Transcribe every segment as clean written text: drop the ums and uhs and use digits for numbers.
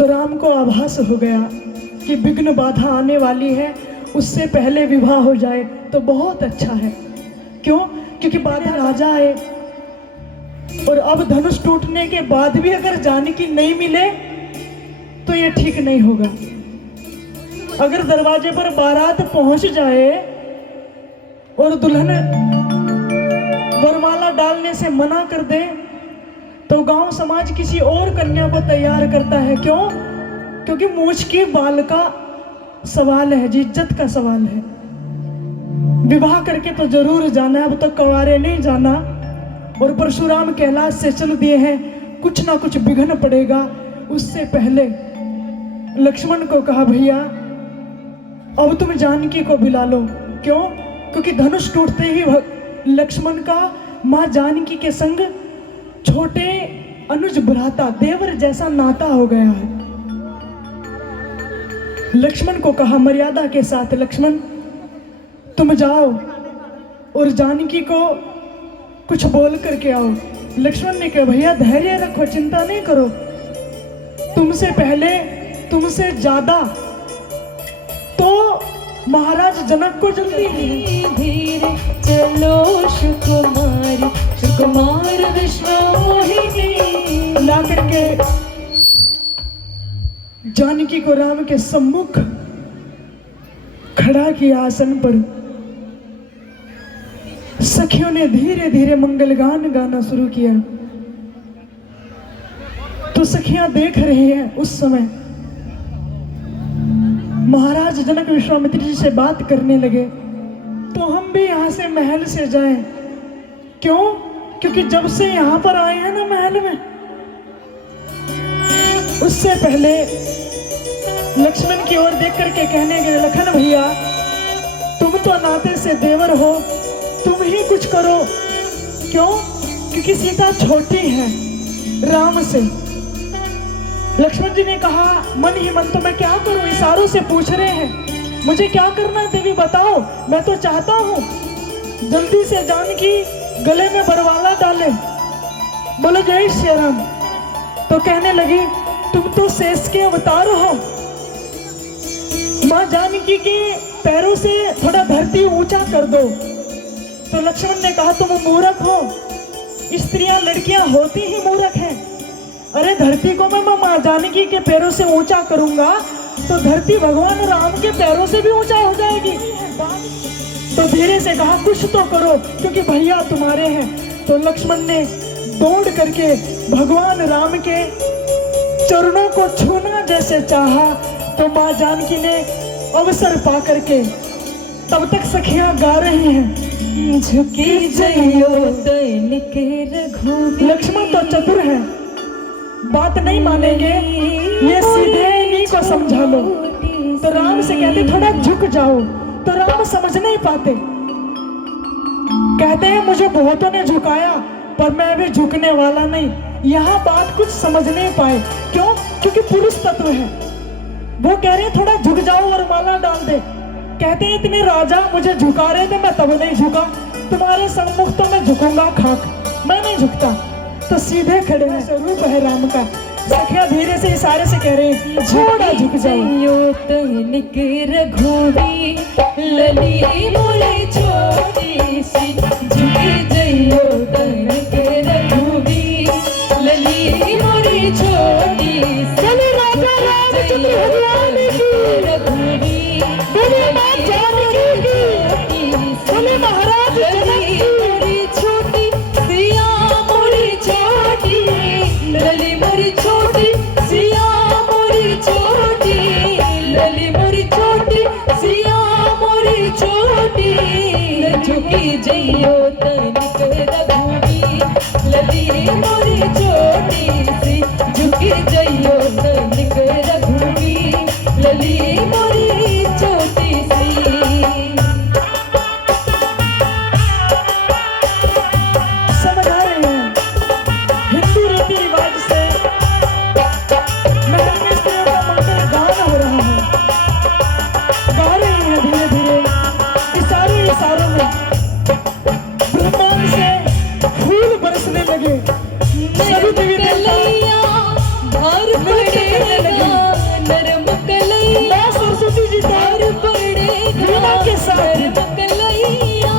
तो राम को आभास हो गया कि विघ्न बाधा आने वाली है, उससे पहले विवाह हो जाए तो बहुत अच्छा है। क्यों? क्योंकि बाधा राजा है और अब धनुष टूटने के बाद भी अगर जानकी नहीं मिले तो ये ठीक नहीं होगा। अगर दरवाजे पर बारात पहुंच जाए और दुल्हन वरमाला डालने से मना कर दे तो गांव समाज किसी और कन्या को तैयार करता है। क्यों? क्योंकि मूछ के बाल का सवाल है, इज्जत का सवाल है। विवाह करके तो जरूर जाना, अब तो कवारे नहीं जाना। और परशुराम कैलाश से चल दिए हैं, कुछ ना कुछ विघ्न पड़ेगा। उससे पहले लक्ष्मण को कहा, भैया अब तुम जानकी को बुला लो। क्यों? क्योंकि धनुष टूटते ही लक्ष्मण का मां जानकी के संग छोटे अनुज भ्राता देवर जैसा नाता हो गया है। लक्ष्मण को कहा मर्यादा के साथ, लक्ष्मण तुम जाओ और जानकी को कुछ बोल करके आओ। लक्ष्मण ने कहा, भैया धैर्य रखो, चिंता नहीं करो, तुमसे पहले तुमसे ज्यादा तो महाराज जनक को जल्दी धीरे चलो सुकुमारी सुकुमार विश्वमोहिनी ला करके जानकी को राम के सम्मुख खड़ा किया आसन पर। सखियों ने धीरे धीरे मंगलगान गाना शुरू किया। तो सखियां देख रही हैं उस समय महाराज जनक विश्वामित्र जी से बात करने लगे, तो हम भी यहाँ से महल से जाएं। क्यों? क्योंकि जब से यहाँ पर आए हैं ना महल में, उससे पहले लक्ष्मण की ओर देख करके कहने गए, लखन भैया तुम तो नाते से देवर हो, तुम ही कुछ करो। क्यों? क्योंकि सीता छोटी है राम से। लक्ष्मण जी ने कहा मन ही मन, तो मैं क्या करूं, इशारों से पूछ रहे हैं, मुझे क्या करना है देवी बताओ। मैं तो चाहता हूं जल्दी से जानकी गले में बरवाला डाले। बोलो जय श्री राम। तो कहने लगी तुम तो शेष के अवतार हो, मां जानकी के पैरों से थोड़ा धरती ऊंचा कर दो। तो लक्ष्मण ने कहा तुम मूर्ख हो, स्त्रियां लड़कियां होती ही मूर्ख हैं। अरे धरती को मैं मां जानकी के पैरों से ऊंचा करूंगा तो धरती भगवान राम के पैरों से भी ऊंचा हो जाएगी। तो धीरे से कहा कुछ तो करो क्योंकि भैया तुम्हारे हैं। तो लक्ष्मण ने दौड़ करके भगवान राम के चरणों को छूना जैसे चाहा, तो मां जानकी ने अवसर पा करके, तब तक सखियां गा रही हैं, झुकी जइयो दैनिक रघुवीर। लक्ष्मण तो चतुर है, बात नहीं मानेंगे, ये सीधे इन्हीं को समझा लो। तो राम से कहते थोड़ा झुक जाओ, तो राम समझ नहीं पाते। कहते हैं मुझे बहुतों ने झुकाया पर मैं भी झुकने वाला नहीं। यहाँ बात कुछ समझ नहीं पाए। क्यों? क्योंकि पुरुष तत्व है। वो कह रहे हैं थोड़ा झुक जाओ और माला डाल दे। कहते हैं इतने राजा मुझे झुका रहे थे, मैं तब नहीं झुका, तुम्हारे सम्मुख तो मैं झुकूंगा खाक, मैं नहीं झुकता। तो सीधे खड़े हैं, स्वरूप है राम का। सखिया धीरे से इशारे से कह रहे हैं थोड़ा झुक जाओ। तनिक रघुवीर लली मोरे छोटी सी, झुकी जइयो तनिक रघुवीर लली मोरे छोटी सी। चलो राजा रामचंद्र भगवान की रघुवीर बोले मां जानकी की, बोले महाराज जनक मोरी छोटी सिया मोरी छोटी लली मोरी छोटी सिया मोरी छोटी लली मोरी छोटी सिया मोरी छोटी। झुकी जइयो तनिक रघुवीर लली मोरी छोटी सी, झुकी जइयो तनिक रघुवीर लली मोरी छोटी सी। समझ आ रहे हैं? हिंदू रीति रिवाज से महल में स्त्रियों का मंगल गान हो रहा है। गा रहे हैं धीरे धीरे, इशारों में ब्रह्मांड से फूल बरसने लगे। सभी देवी देवता घर पड़ेगा नरम कलैया सरस्वती जी भार पड़ेगा के साथ नरम कलैया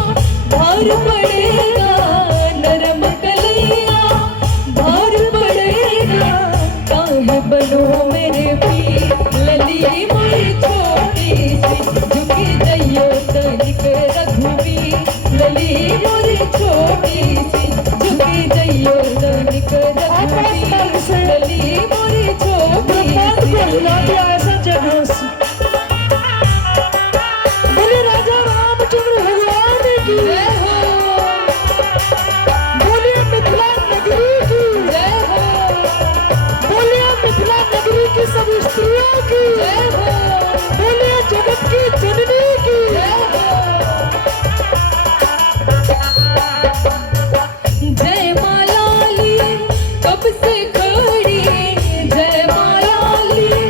भार पड़ेगा नरम कलैया भार पड़ेगा काहे बनो मेरे पीर लली मोरी छोटी सी झुकी जइयो तनिक रघुवीर लली मोरी छोटी सी झुकी जइयो तनिक रघुवीर लली मोरी छोटी सी ऐसा जगह से बोले राजा रामचंद्र भगवान की जय हो बोलिए मिथिला नगरी की जय हो बोलिए मिथिला नगरी की सभी स्त्रियों की जय हो बोलिए जगत की जननी की जय माला लिए कब से खड़ी जय माला लिए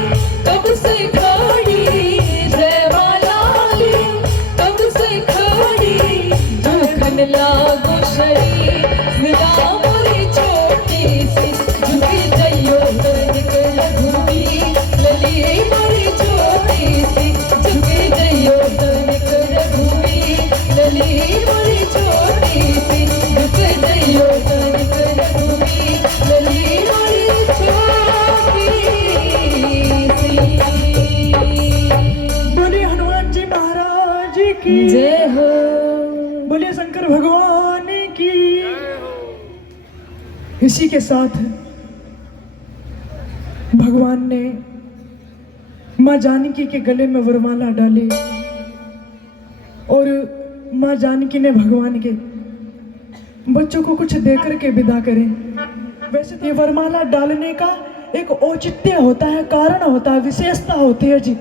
कब से खड़ी जय माला लिए कब से खड़ी दुखन लागो शरीर सिरा मोरी छोटी सी झुकी जइयो तनिक रघुवीर लली मोरी छोटी सी झुकी जइयो तनिक रघुवीर लली मोरी छोटी सी झुक जइयो तनिक रघुवीर लली मोरी छोटी सी बोलिए हनुमान जी महाराज की जय हो बोलिए शंकर भगवान की। इसी के साथ भगवान ने माँ जानकी के गले में वरमाला डाली और माँ जानकी ने भगवान के बच्चों को कुछ देकर के विदा करें। वैसे तो ये वरमाला डालने का एक औचित्य होता है, कारण होता है, विशेषता होती है जी।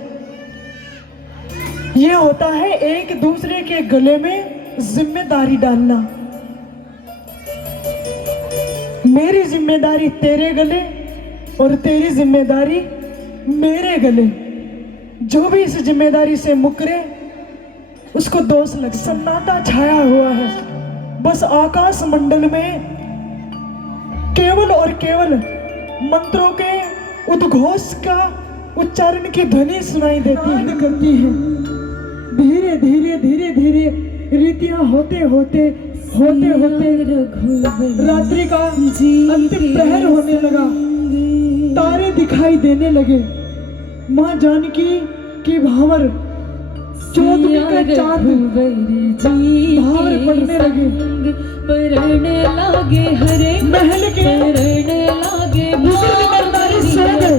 ये होता है एक दूसरे के गले में जिम्मेदारी डालना। मेरी जिम्मेदारी तेरे गले और तेरी जिम्मेदारी मेरे गले। जो भी इस जिम्मेदारी से मुकरे उसको दोष लग। सन्नाटा छाया हुआ है, बस आकाश मंडल में केवल और केवल मंत्रों के उद्घोष का उच्चारण की ध्वनि सुनाई देती है करती है। धीरे धीरे धीरे धीरे रीतियां होते होते रात्रि का अंतिम प्रहर होने लगा। तारे दिखाई देने लगे। माँ जानकी की भावर चौदवी का चांद भावर पड़ने लगे। पढ़ने लागे हरे महल के पढ़ने लागे बुजुर्ग नरनारी सो गए।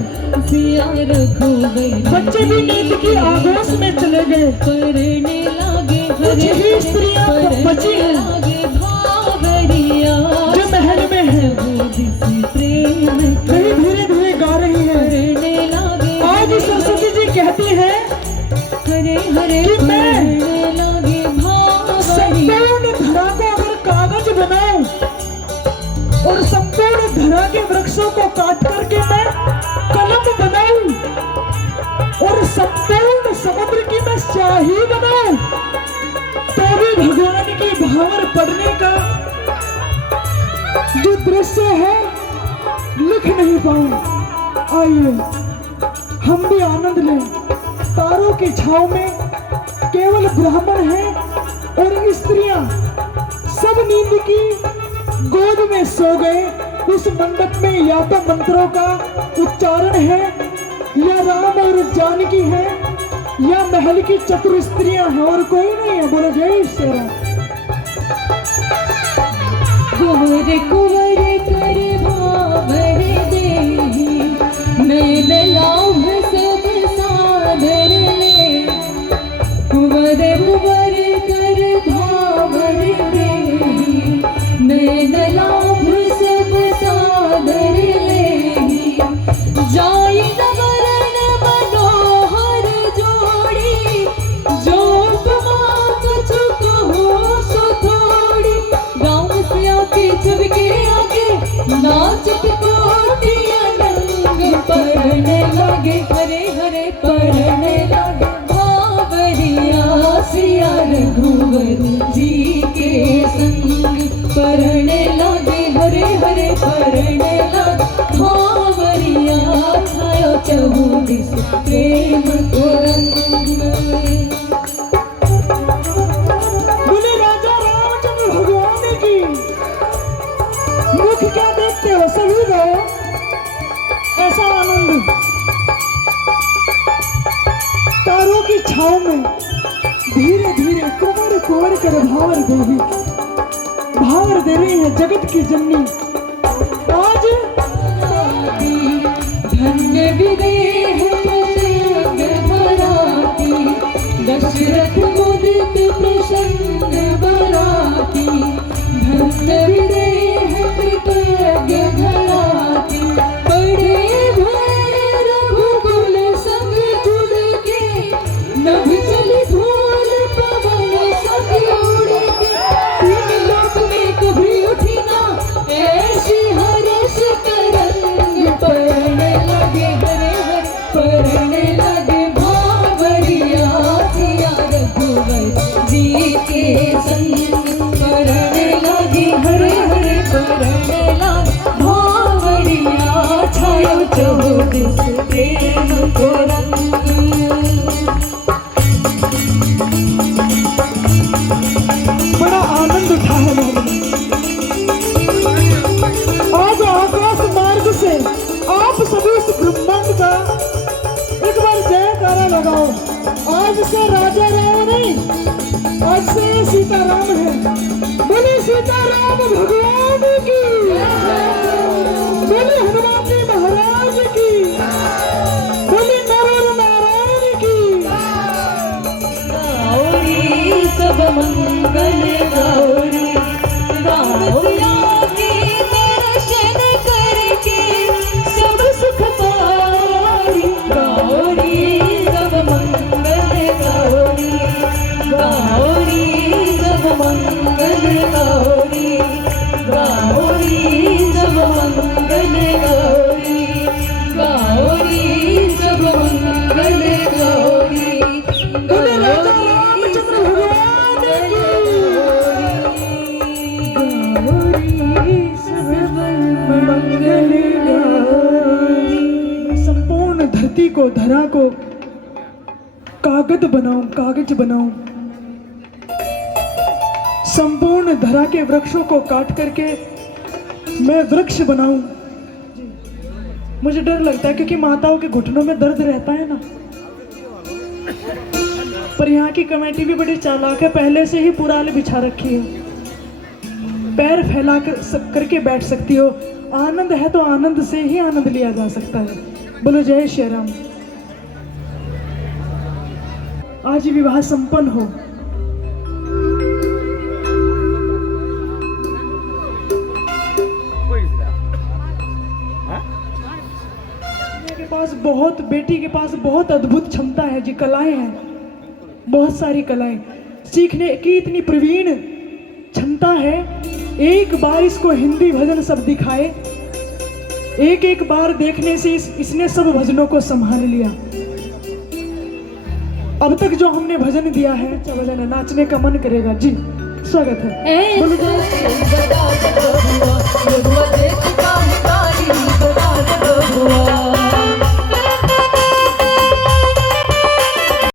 सिया रघुवीर बच्चे भी नींद की आगोश में चले गए। पढ़ने लागे कुछ हरे ही स्त्रियां बची हैं लागे भावरिया जो महल में है। प्रेम वही धीरे धीरे गा रही है। पढ़ने लागे आज सरस्वती जी कहती है हरे हरे कि मैं पढ़ने लागे भावरिया संपूर्ण धरा को अगर कागज बनाऊं और संपूर्ण धरा के वृक्षों को काट करके मैं कलम बनाऊं और संपूर्ण समुद्र की मैं स्याही बनाऊं तो भी भगवान की भावर पढ़ने का जो दृश्य है लिख नहीं पाऊं। आइए हम भी आनंद लें। तारों की छाव में केवल ब्राह्मण हैं और स्त्रियां सब नींद की गोद में सो गए। उस मंडप में या तो मंत्रों का उच्चारण है या राम और जानकी है या महल की चतुर स्त्रियां हैं और कोई नहीं है। बोलो जय श्री राम। कुंवर कुंवर कर भावर देहि नैन लाभ सब सादर ले। कुंवर कुंवर कर भावर देहि नैन लाभ सब सादर ले। जाय नवरन मनोहर जोड़ी जो तुमा कछु कहो सो थोड़ी। गाँव से आके जब के आगे नाचत कोटियां नंग पढ़ने लगे हरे हरे पढ़ने लगे भावरिया सिया रघुवर जी के संग। पढ़ने लगे हरे हरे पढ़ने लगे भावरिया तारों की छाव में धीरे धीरे कुंवर कुंवर कर भावर दे रही है जगत की जननी। आज धन्य विदेह प्रसंग बराती, दशरथ मुदित प्रसंग बराती, धन्य विदेह कृतज्ञ धराती, बड़े भय रघुकुल संग जुड़ के, नभ चली धूल पवन संग उड़ के, तीन लोक में कभी उठी ना ऐसी हर्ष तरंग, पढ़ने लगे हरे हर पढ़ने लगे भावरिया सिया रघुवर जी के संग, पढ़ने लगे हरे हरे पढ़ने लगे भावरिया, छायो चौदिस प्रेम को रंग। बड़ा आनंद उठा है मैंने आज आकाश मार्ग से। आप सभी इस ब्रह्मांड का एक बार जयकारा लगाओ। आज से राजा राम नहीं, आज से सीताराम है। बोले सीताराम भगवान की, बोले हनुमान जी महाराज की, बोले नर नारायण की। गौरी सब मंगल गौरी, राम सिया के दर्शन करके सब सुख पाई। गौरी सब मंगल गौरी, गौरी सब मंगल गौरी, गौरी सब मंगल गौरी, गौरी सब मंगल गौरी, बोले राजा रामचंद्र भगवान की। संपूर्ण धरती को, धरा को कागज बनाऊं, संपूर्ण धरा के वृक्षों को काट करके मैं वृक्ष बनाऊं। मुझे डर लगता है क्योंकि माताओं के घुटनों में दर्द रहता है ना। पर यहाँ की कमेटी भी बड़ी चालाक है, पहले से ही पुराल बिछा रखी है, पैर फैला करके बैठ सकती हो। आनंद है तो आनंद से ही आनंद लिया जा सकता है। बोलो जय श्री राम। आज विवाह संपन्न हो। बेटी के पास बहुत अद्भुत क्षमता है जी, कलाएं हैं, बहुत सारी कलाएं सीखने की इतनी प्रवीण क्षमता है। एक बार इसको हिंदी भजन सब दिखाए, एक एक बार देखने से इसने सब भजनों को संभाल लिया। अब तक जो हमने भजन दिया है, अच्छा भजन है, नाचने का मन करेगा जी। स्वागत है। ऐसा बता दो,